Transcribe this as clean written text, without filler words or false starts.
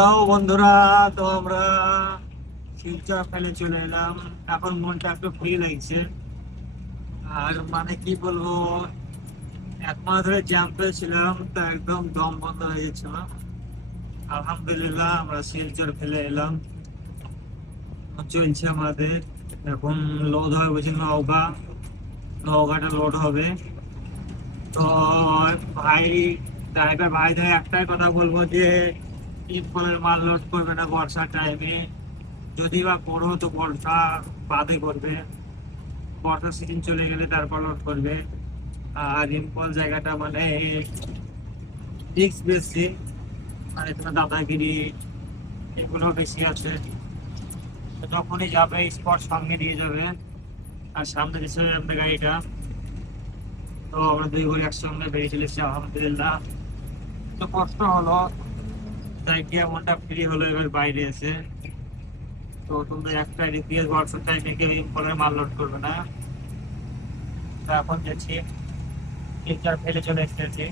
বন্ধুরা, তো আমরা শিলচর ফেলে চলে এলাম। এখন মনটা একটু ফ্রি লাগছে। আর মানে কি বলবো, এক মাস ধরে জ্যাম পেয়েছিলাম, তা একদম দম বন্ধ হয়ে গেছিল। আলহামদুলিল্লাহ আমরা শিলচর ফেলে এলাম। চলছে আমাদের এখন লোড হবে বুঝি নওগাঁ। নওগাঁটা লোড হবে। তো ভাই, ড্রাইভার ভাইদের একটাই কথা বলবো যে ইম্পোর্টের মাল লোড করবে না বর্ষার টাইমে। যদি বা করো তো বর্ষা বাদে করবে, বর্ষা সিজন চলে গেলে তারপর লোড করবে। আর ইম্পল জায়গাটা মানে রিস্ক বেশি, মানে তোমার দাদাগিরি এগুলো বেশি আছে। তো যখনই যাবে স্পট সঙ্গে দিয়ে যাবে। আর সামনে দিচ্ছে আপনার গাড়িটা। তো আমরা দুই ঘরে একসঙ্গে বেরিয়ে চলেছি আলহামদুলিল্লাহ। তো কষ্ট হলো, তাই গিয়ে মনটা ফ্রি হলো এবার বাইরে এসে। তো তোমরা একটা রিপিএস বর্ষার টাইমে কেউ ইম্পলের মাল লোড করবে না। তো এখন যাচ্ছি, ফিল্টার ফেলে চলে এসেছি।